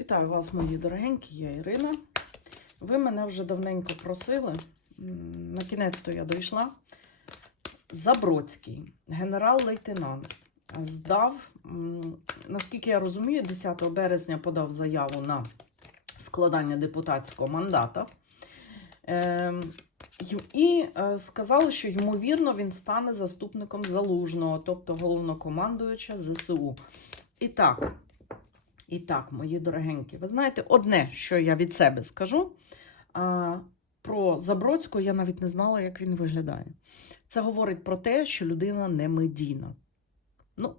Вітаю вас, мої дорогенькі, я Ірина. Ви мене вже давненько просили. На кінець-то я дійшла. Забродський, генерал-лейтенант, здав, наскільки я розумію, 10 березня подав заяву на складання депутатського мандата. Ем, І е, сказали, що ймовірно він стане заступником залужного, тобто головнокомандуюча ЗСУ. І так, і так, мої дорогенькі, ви знаєте, одне, що я від себе скажу. А, про Забродського я навіть не знала, як він виглядає. Це говорить про те, що людина не медійна. Ну,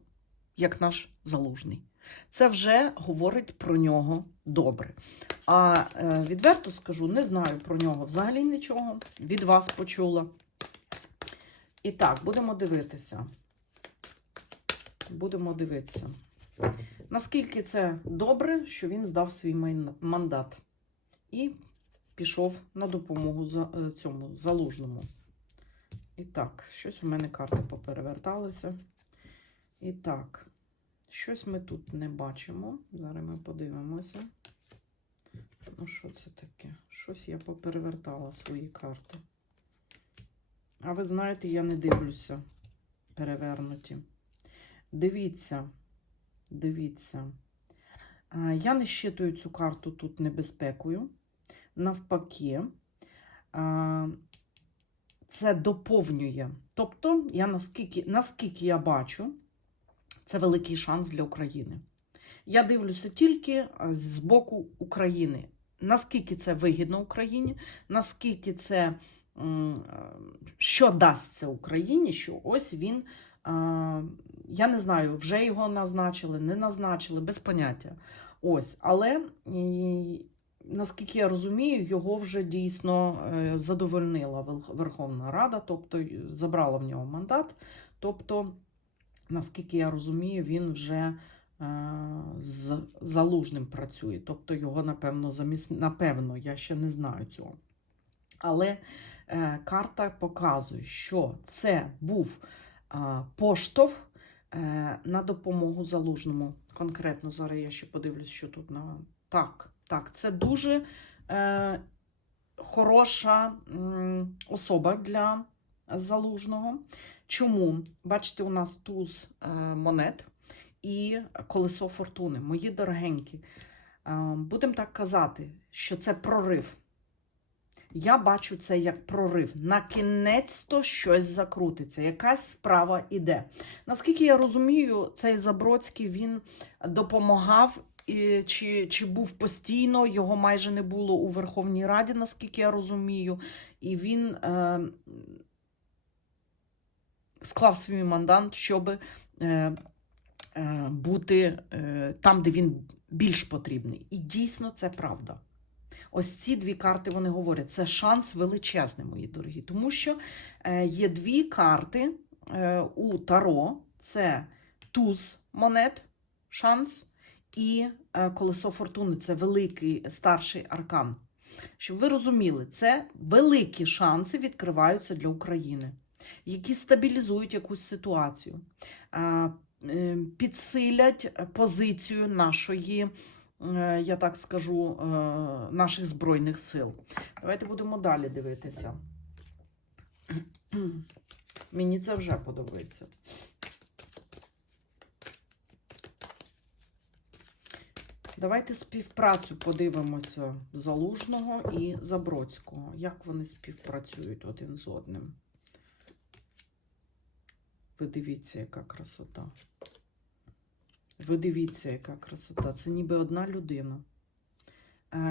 як наш залужний. Це вже говорить про нього добре. А е, відверто скажу, не знаю про нього взагалі нічого. Від вас почула. І так, будемо дивитися. Будемо дивитися. Наскільки це добре, що він здав свій мандат і пішов на допомогу е, цьому залужному. І так, щось у мене карти попереверталися. І так, щось ми тут не бачимо. Зараз ми подивимося. Ну, що це таке? Щось я поперевертала свої карти. А ви знаєте, я не дивлюся перевернуті. Дивіться. Дивіться. Я не щитую цю карту тут небезпекою. Навпаки, це доповнює. Тобто, я наскільки, наскільки я бачу, це великий шанс для України. Я дивлюся тільки з боку України. Наскільки це вигідно Україні, наскільки це що дасться Україні, що ось він. А, я не знаю, вже його назначили, не назначили, без поняття. Ось, але наскільки я розумію, його вже дійсно е, задовольнила Верховна Рада, тобто забрала в нього мандат. Тобто, наскільки я розумію, він вже е, з залужним працює. Тобто його, напевно, заміс... напевно, я ще не знаю цього. Але е, карта показує, що це був поштовх е, на допомогу залужному. Конкретно зараз я ще подивлюсь, що тут на. Так, так, це дуже е, хороша особа для залужного. Чому? Бачите, у нас туз е, монет і колесо фортуни. Мої дорогенькі, е, будемо так казати, що це прорив. Я бачу це як прорив. На кінець-то щось закрутиться, якась справа іде. Наскільки я розумію, цей Забродський він допомагав. і Чи, чи був постійно, його майже не було у Верховній Раді, наскільки я розумію, і він е, склав свій мандат, щоб е, е, бути е, там, де він більш потрібний. І дійсно це правда. Ось ці дві карти вони говорять. Це шанс величезний, мої дорогі. Тому що е, є дві карти е, у Таро: це туз монет, шанс, і е, колесо фортуни це великий старший аркан. Щоб ви розуміли, це великі шанси відкриваються для України, які стабілізують якусь ситуацію, підсилять позицію нашої я так скажу, е, наших Збройних сил. Давайте будемо далі дивитися. Мені це вже подобається. Давайте співпрацю подивимося Залужного і Забродського. Як вони співпрацюють один з одним? Ви дивіться, яка красота. Ви дивіться, яка красота. Це ніби одна людина.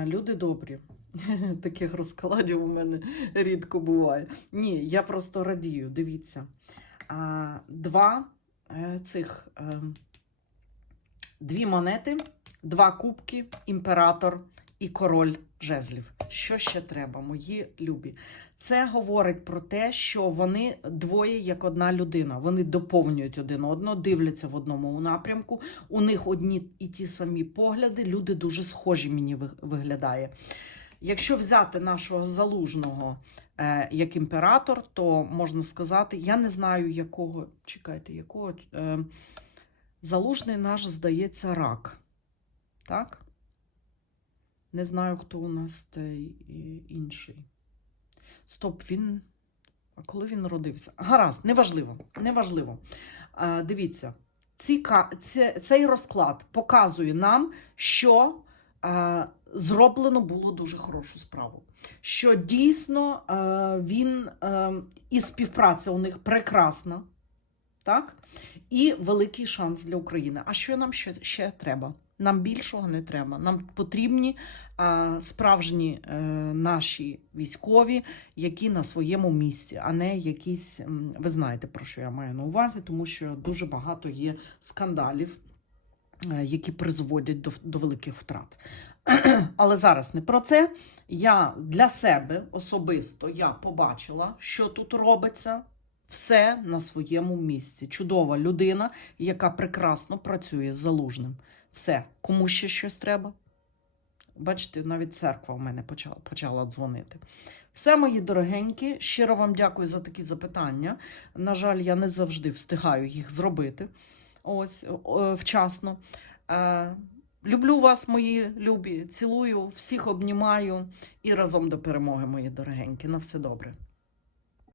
Люди добрі. Таких розкладів у мене рідко буває. Ні, я просто радію. Дивіться. Два е, цих е, дві монети, два кубки, імператор і король жезлів. Що ще треба, мої любі? Це говорить про те, що вони двоє як одна людина. Вони доповнюють один одного, дивляться в одному напрямку. У них одні і ті самі погляди. Люди дуже схожі мені виглядає. Якщо взяти нашого залужного е, як імператор, то можна сказати, я не знаю, якого. Чекайте, якого. Е, залужний наш, здається, рак. Так? Не знаю, хто у нас той е, інший. Стоп, він. А коли він народився? Гаразд, неважливо. неважливо. А, дивіться, ці, цей розклад показує нам, що а, зроблено було дуже хорошу справу. Що дійсно а, він а, і співпраця у них прекрасна, так? І великий шанс для України. А що нам ще, ще треба? Нам більшого не треба. Нам потрібні а, справжні е, наші військові, які на своєму місці, а не якісь. Ви знаєте, про що я маю на увазі, тому що дуже багато є скандалів, е, які призводять до, до великих втрат. Але зараз не про це. Я для себе особисто я побачила, що тут робиться. Все на своєму місці. Чудова людина, яка прекрасно працює з залужним. Все, кому ще щось треба? Бачите, навіть церква в мене почала, почала дзвонити. Все, мої дорогенькі, щиро вам дякую за такі запитання. На жаль, я не завжди встигаю їх зробити ось вчасно. Е, люблю вас, мої любі, цілую, всіх обнімаю і разом до перемоги, мої дорогенькі. На все добре.